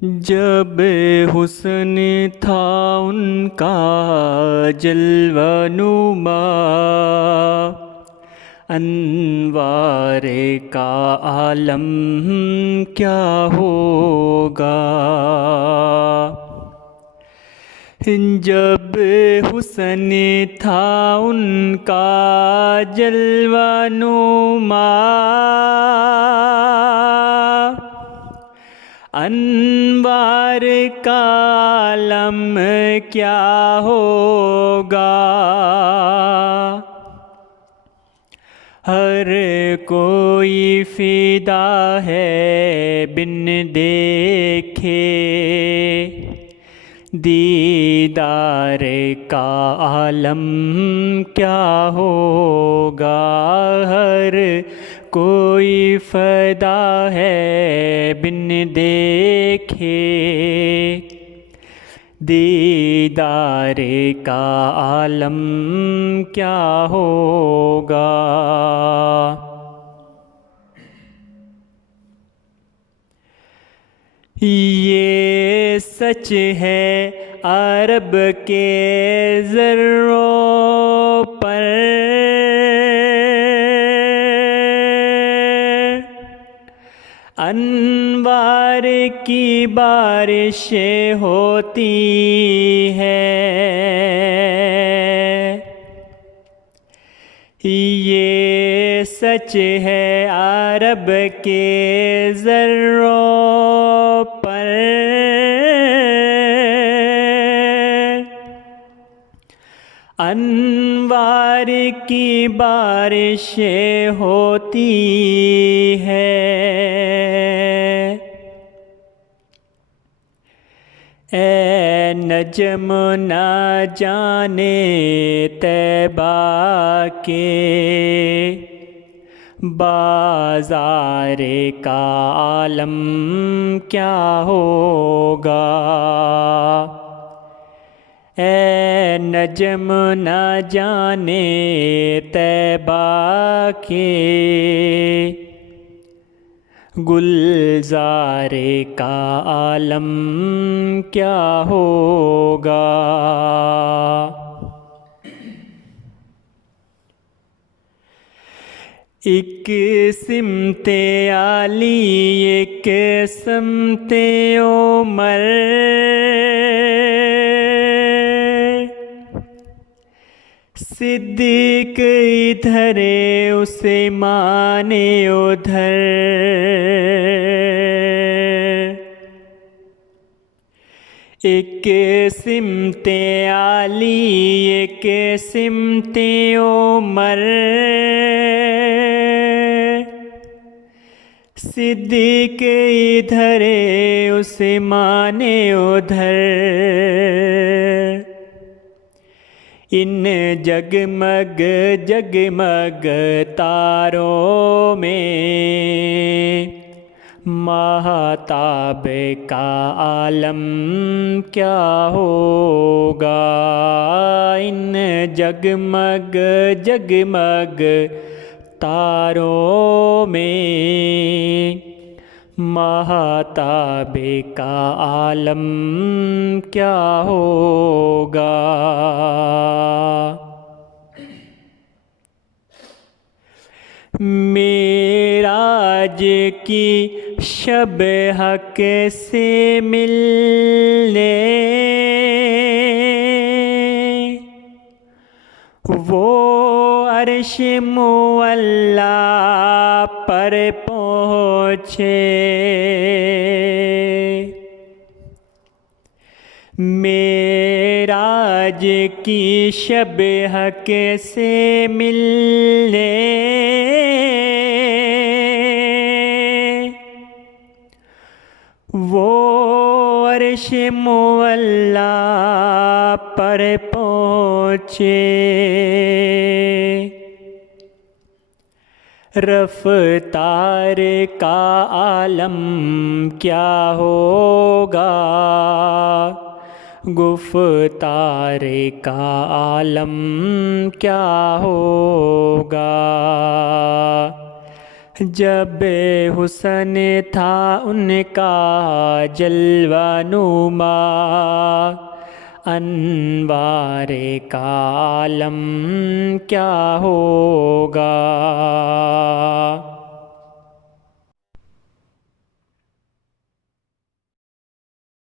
جب حسن تھا ان کا جلوہ نما، انوار کا عالم کیا ہوگا۔ جب حسن تھا ان کا جلوہ نما، انوار کا عالم کیا ہوگا۔ ہر کوئی فدا ہے بن دیکھے، دیدار کا عالم کیا ہوگا۔ ہر کوئی فدا ہے بن دیکھے، دیدار کا عالم کیا ہوگا۔ یہ سچ ہے عرب کے ذروں پر، انوار کی بارشیں ہوتی ہیں۔ یہ سچ ہے عرب کے ذروں پر، انوار کی بارشیں ہوتی ہیں۔ اے نجم نہ جانے طیبہ کے، بازار کا عالم کیا ہوگا۔ اے نجم نہ جانے طیبہ کے، گلزار کا عالم کیا ہوگا۔ ایک سمت عالی ایک سمت عمر، صدیق ادھر عثمان ادھر، ایک سمت عالی ایک سمت عمر، صدیق ادھر عثمان ادھر، ان جگمگ جگمگ تاروں میں ماہتاب کا عالم کیا ہوگا۔ ان جگمگ جگمگ تاروں میں ماہتاب کا عالم کیا ہوگا۔ معراج کی شب حق سے ملنے، وہ عرش معلیٰ پر پہنچے، معراج کی شب حق سے ملنے، وہ عرش معلیٰ پر پہنچے، رفتار کا عالم کیا ہوگا، گفتار کا عالم کیا ہوگا۔ جب حسن تھا ان کا جلوہ نما، انوار کا عالم کیا ہوگا۔